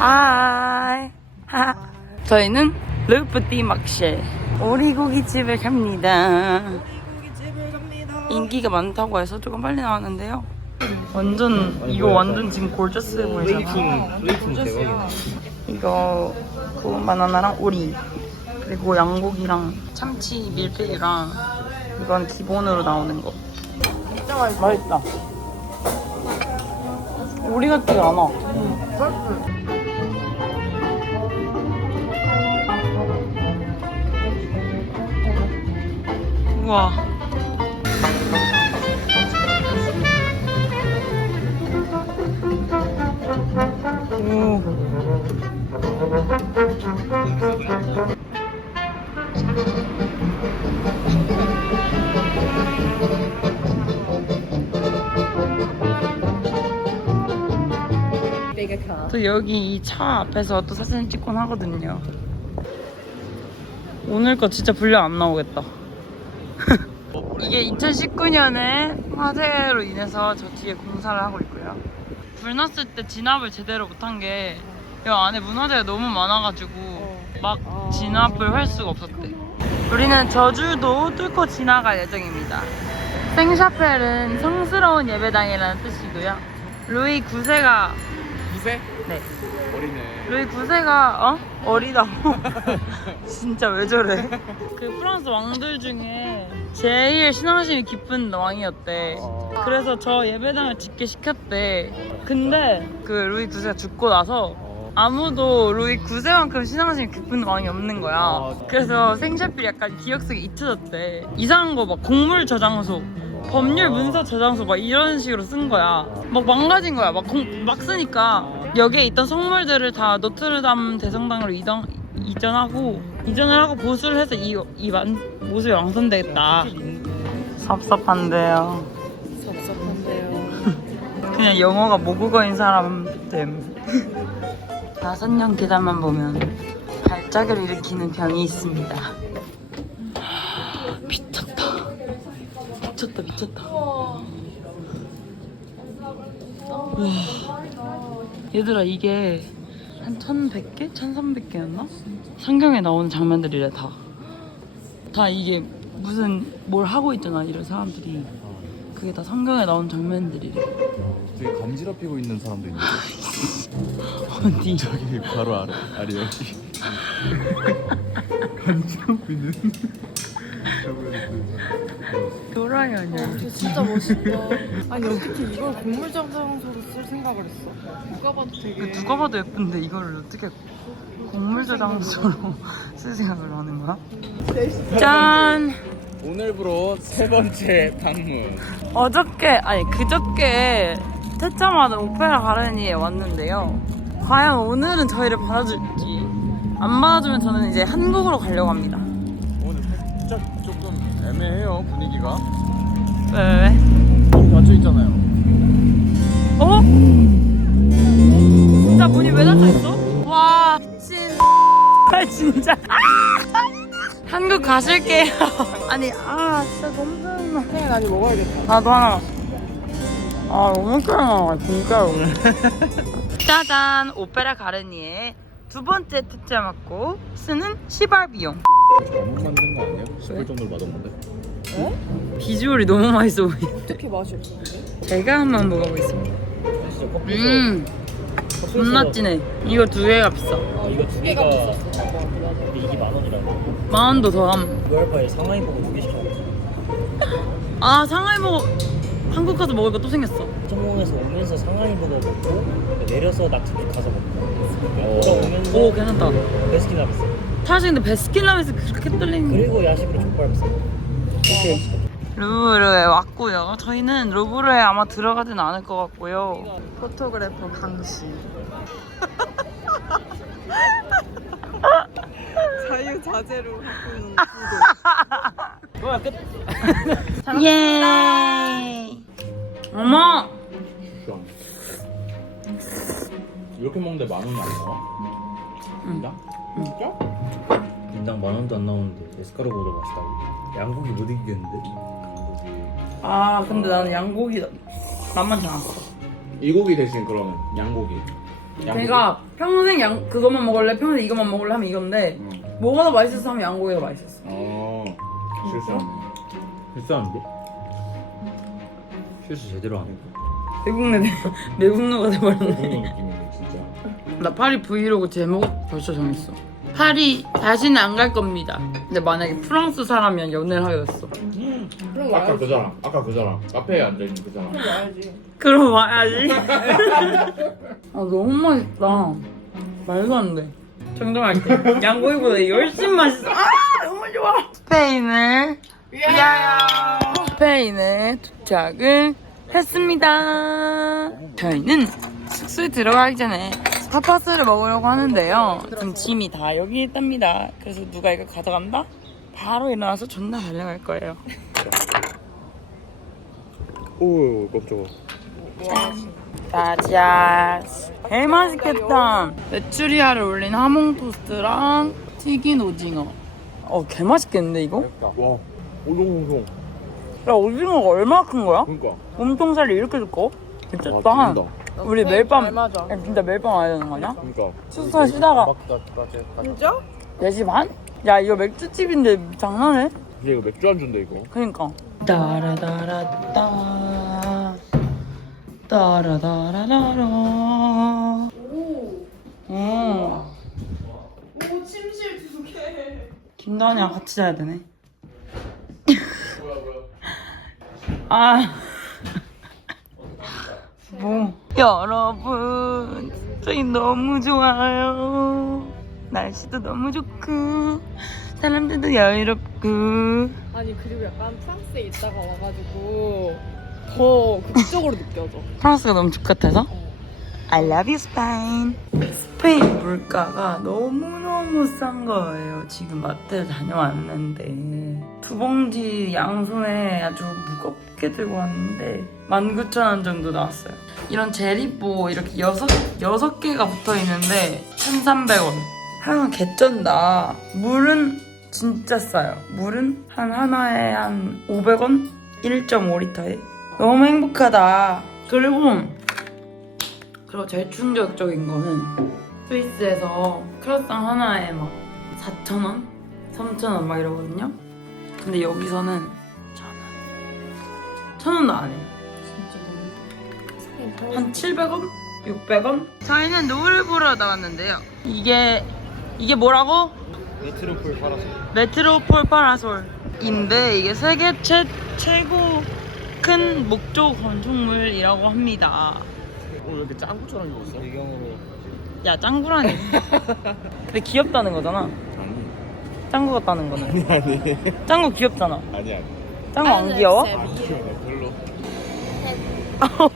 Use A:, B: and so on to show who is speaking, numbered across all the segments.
A: 하이. 하. 저희는 르프티 막실 오리고기집을 갑니다. 인기가 많다고 해서 조금 빨리 나왔는데요. 완전 이거 완전 지금 골저스해 보이잖아.
B: 레이팅 대박이네.
A: 이거 구운 바나나랑 오리 그리고 양고기랑 참치 밀푀유랑 이건 기본으로 나오는 거. 진짜 맛있어. 맛있다. 오리 같지가 않아. 우와. 오. 또 여기 이 차 앞에서 또 사진 찍곤 하거든요. 오늘 거 진짜 분량 안 나오겠다. 이게 2019년에 화재로 인해서 저 뒤에 공사를 하고 있고요. 불 났을 때 진압을 제대로 못한 게 이 안에 문화재가 너무 많아가지고 막 진압을 할 수가 없었대. 우리는 저주도 뚫고 지나갈 예정입니다. 생샤펠은 성스러운 예배당이라는 뜻이고요. 루이 9세가
B: 무세?
A: 네.
B: 어리네.
A: 루이 9세가 어? 어리다고? 진짜 왜 저래? 그 프랑스 왕들 중에 제일 신앙심이 깊은 왕이었대.
B: 어.
A: 그래서 저 예배당을 짓게 시켰대. 근데 그 루이 9세가 죽고 나서
B: 어.
A: 아무도 루이 9세만큼 신앙심이 깊은 왕이 없는 거야.
B: 아,
A: 그래서 생샤필이 약간 기억 속에 잊혀졌대. 이상한 거막 공물 저장소, 법률 문서 저장소 막 이런 식으로 쓴 거야. 막 망가진 거야. 막, 공- 막 쓰니까 여기에 있던 성물들을 다 노트르담 대성당으로 이동, 이전하고 이전을 하고 보수를 해서 이, 이 만, 모습이 완성되겠다. 섭섭한데요.
C: 섭섭한데요.
A: 그냥 영어가 모국어인 사람 됨. 다섯 년 계단만 보면 발작을 일으키는 병이 있습니다. 미쳤다, 미쳤다. 우와. 얘들아, 이게 한 1100개? 1300개였나? 성경에 나오는 장면들이래, 다. 다 이게 무슨 뭘 하고 있잖아, 이런 사람들이. 그게 다 성경에 나온 장면들이래.
B: 되게 감지럽히고 있는 사람도 있는데.
A: 어디?
B: 저기 바로 아래, 아래 여기. 감지럽고 있는.
A: 도라이 아니야?
C: 저 진짜 멋있다. 아니 어떻게 이걸 곡물 저장소로 쓸 생각을 했어? 누가 봐도 되게
A: 누가 봐도 예쁜데 이거를 어떻게 곡물 저장소로 쓸 생각을 하는 거야? 짠!
B: 오늘부로 세 번째 방문.
A: 어저께 아니 그저께 테차마다 오페라 가르니에 왔는데요. 과연 오늘은 저희를 받아줄지 안 받아주면 저는 이제 한국으로 가려고 합니다.
B: 살짝 조금 애매해요, 분위기가.
A: 왜 왜? 왜?
B: 문 닫혀 있잖아요.
A: 어? 진짜 문이 왜 닫혀 있어? 와 미친 아 진짜 한국 가실게요 아니 아 진짜 너무 짜증나
C: 그냥 많이 먹어야겠다.
A: 나도 하나 아 너무 짜증나 진짜로 짜잔 오페라 가르니에 두 번째 특제 맞고 쓰는 시발 비용
B: 잘못 만든 거 아니에요? 10불 정도로 맛없는데.
A: 비주얼이 너무 맛있어 보이
C: 어떻게 맛이 없는데?
A: 제가 한번 먹어보겠습니다.
B: 진짜 커피.
A: 음 존나 진해. 이거 두 개가 비싸.
D: 이거 두 개가 근데 이게 만 원이라고?
A: 만 원도 더함.
D: 무알파에 상하이 버거 두개 시켜먹었어.
A: 아 상하이 버거 한국 가서 먹을 거 또 생겼어.
D: 성공해서 오면서 상하이 버거 먹고 내려서 나트집 가서 먹고.
B: 어.
D: 오
A: 괜찮다.
D: 베스킨 라빈스
A: 사실 근데 베스킨라빈스 그렇게 뚫리는
D: 그리고 야식으로 족발 비싸
A: 루브르에 왔고요 저희는 루브르에 아마 들어가진 않을 것 같고요
C: 포토그래퍼 강씨. 자유자재로 바꾸는 구도.
D: 뭐야 끝.
A: 예. 어머.
B: 이렇게 먹는데 만 원이 안 나와? 진짜? 진짜?
D: 인당 만 원도 안 나오는데 에스카르고도 맛있다고? 양고기 못 이기겠는데?
A: 아 근데 나는 양고기 만만치 않았어.
B: 이 고기 대신 그러면 양고기. 양고기?
A: 내가 평생 양 그것만 먹을래 평생 이것만 먹을래 하면 이건데
B: 응.
A: 뭐가 더 맛있었어 하면 양고기가 맛있었어.
B: 어 실수하네.
D: 비싼데? 실수 제대로 안 해.
A: 외국 내 외국노가 돼버렸네.
B: 그런 느낌이네 진짜.
A: 나 파리 브이로그 제목 벌써 정했어. 파리 다시는 안 갈 겁니다. 근데 만약에 프랑스 사람이랑 연애를 하게 됐어.
C: 그럼
B: 아까
C: 와야지.
B: 그 사람, 아까 그 사람, 카페에 앉아 있는 그 사람.
C: 그럼 와야지.
A: 그럼 와야지. 아 너무 맛있다. 말도 안 돼. 정정할게. 양고기보다 훨씬 맛있어. 아 너무 좋아. 스페인을 위하여. 스페인에 도착을 했습니다. 저희는 숙소에 들어가기 전에 타파스를 먹으려고 하는데요. 지금 짐이 다 여기 있답니다. 그래서 누가 이거 가져간다? 바로 일어나서 존나 달려갈 거예요.
B: 오 깜짝아.
A: 짜자스 개 맛있겠다 메추리알을 올린 하몽 토스트랑 튀긴 오징어 어 개 맛있겠는데 이거?
B: 와, 오동통통.
A: 야 오징어가 얼마나 큰 거야?
B: 그러니까.
A: 몸통살이 이렇게 두꺼워? 미쳤다
B: 와, 죽인다.
A: 우리 매일
C: 밤잘 맞아.
A: 야, 진짜 매일 밤 와야 되는 거 아니야?
B: 그러니까.
A: 추석 쉬다가
C: 진짜?
A: 4시 반? 야 이거 맥주집인데 장난해?
B: 이제 이거 맥주 안주인데 이거.
A: 그니까 따라다라따 따라다라라라
C: 오.
A: 어.
C: 오 침실 두 개.
A: 김다은이랑 같이 자야 되네. 아. 뭐. 여러분, 저희 너무 좋아요. 날씨도 너무 좋고, 사람들도 여유롭고.
C: 아니 그리고 약간 프랑스에 있다가 와가지고 더 극적으로 느껴져.
A: 프랑스가 너무 좋 같아서
C: 어.
A: I love you, Spain. 스페인 물가가 너무너무 싼 거예요. 지금 마트에 다녀왔는데 두 봉지 양손에 아주 무겁게 들고 왔는데 19,000원 정도 나왔어요. 이런 제리보 이렇게 여섯, 여섯 개가 붙어 있는데 1,300원. 하여간 개쩐다. 물은 진짜 싸요. 물은 한 하나에 한 500원? 1.5리터에. 너무 행복하다. 그리고 그리고 제일 충격적인 거는 스위스에서 크로상 하나에 막 4,000원? 3,000원 막 이러거든요? 근데 여기서는 1,000원. 1,000원도 안 해요.
C: 스페인
A: 한 700원? 600원? 저희는 노을 보러 나왔는데요. 이게, 이게 뭐라고?
D: 메트로폴 팔아서.
A: 메트로폴 파라솔인데 이게 세계 최, 최고 큰 목조 건축물이라고 합니다.
B: 오늘 이렇게 짱구처럼 입었어?
D: 배경으로
A: 야 짱구라니 근데 귀엽다는 거잖아. 짱구 같다는 거는
B: 아니.
A: 짱구 귀엽잖아
B: 아니 아니.
A: 짱구 안 귀여워?
B: 아 귀여워. 별로.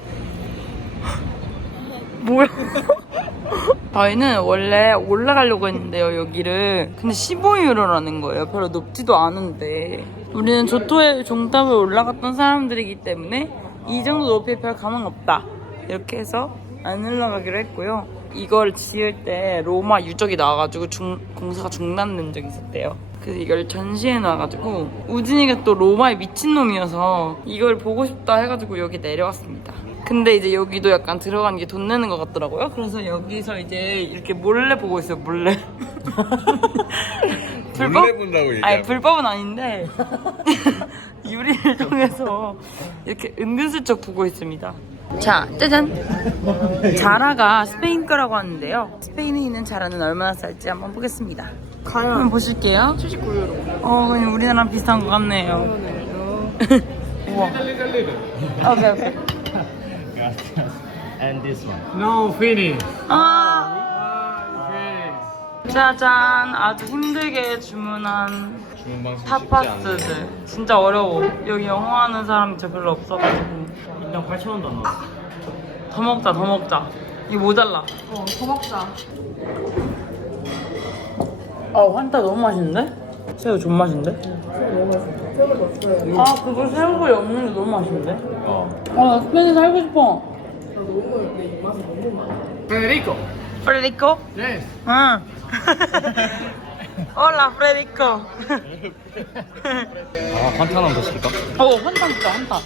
A: 뭐야 저희는 원래 올라가려고 했는데요 여기를 근데 15유로라는 거예요 별로 높지도 않은데 우리는 조토의 종탑을 올라갔던 사람들이기 때문에 이 정도 높이에 별 가망 없다 이렇게 해서 안 올라가기로 했고요 이걸 지을 때 로마 유적이 나와가지고 중- 공사가 중단된 적이 있었대요 그래서 이걸 전시해 놔가지고 우진이가 또 로마에 미친놈이어서 이걸 보고 싶다 해가지고 여기 내려왔습니다 근데 이제 여기도 약간 들어가는 게 돈 내는 것 같더라고요. 그래서 여기서 이제 이렇게 몰래 보고 있어요. 몰래. 불법?
B: 본다고
A: 아니 불법은 아닌데 유리를 통해서 이렇게 은근슬쩍 보고 있습니다. 자, 짜잔. 자라가 스페인 거라고 하는데요. 스페인에 있는 자라는 얼마나 쌀지 한번 보겠습니다. 한번 보실게요.
C: 79유로.
A: 어, 그냥 우리나라랑 비슷한 것 같네요. 우와. 오케이, 오케이.
D: And this one.
E: No finish.
A: 아, 짜잔. 아주 힘들게 주문한
B: 주문 방식
A: 타파스들. 진짜 어려워. 여기 영어 하는 사람이 진짜 별로 없어가지고.
D: 인당 8,000원도 안 나왔어.
A: 더 먹자, 더 먹자. 이거 모자라.
C: 어, 더 먹자.
A: 아, 환타 너무 맛있는데? 새우 존맛인데? 아 그거 새우가 없는 게 너무 맛있는데?
B: 어.
A: 아나 스페인 살고 싶어
B: 페데리코.
A: 프레디코?
B: 네.
A: 응 홀라 프레디코
B: 아 환타 하나 더 시킬까?
A: 어 한탕 있다 한탕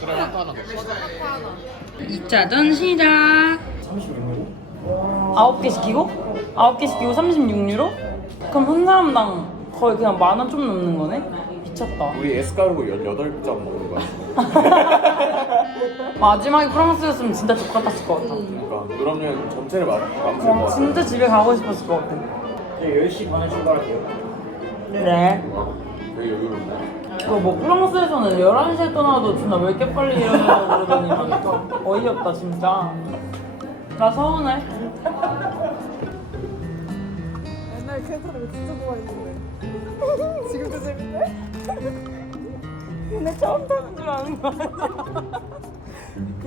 A: 2차전 시작 9개 시키고? 9개 시키고 36유로? 그럼 한 사람당 거의 그냥 만 원 좀 넘는 거네? 미쳤다
B: 우리 에스카르고 18점 먹는 거야.
A: 마지막에 프랑스였으면 진짜 족 같았을 것 같아
B: 그러니까 유럽 여행 전체를 마- 마음껏
A: 와,
B: 것
A: 진짜 집에 가고 싶었을 것 같아
D: 네, 10시 반에 출발할게요.
A: 그래
B: 되게 여유롭네.
A: 이거 뭐 프랑스에서는 11시에 떠나도 존나 왜 이렇게 빨리 일어나냐고 그러더니 어이없다 진짜 나 서운해
C: 옛날에 캐서를 진짜 좋아했는데 지금도 재밌네?
A: 근데 처음 타는 줄 아는 거 아니야?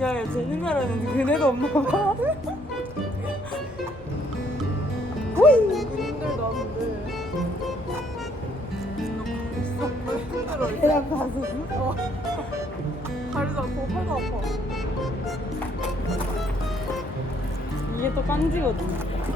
A: 야, 야, 재밌나라는데 그네가 없나 봐.
C: 힘들다 근데 힘들어 그냥 가서 어. 다리도 아프고 팔도 아파
A: 이게 또 깐지거든.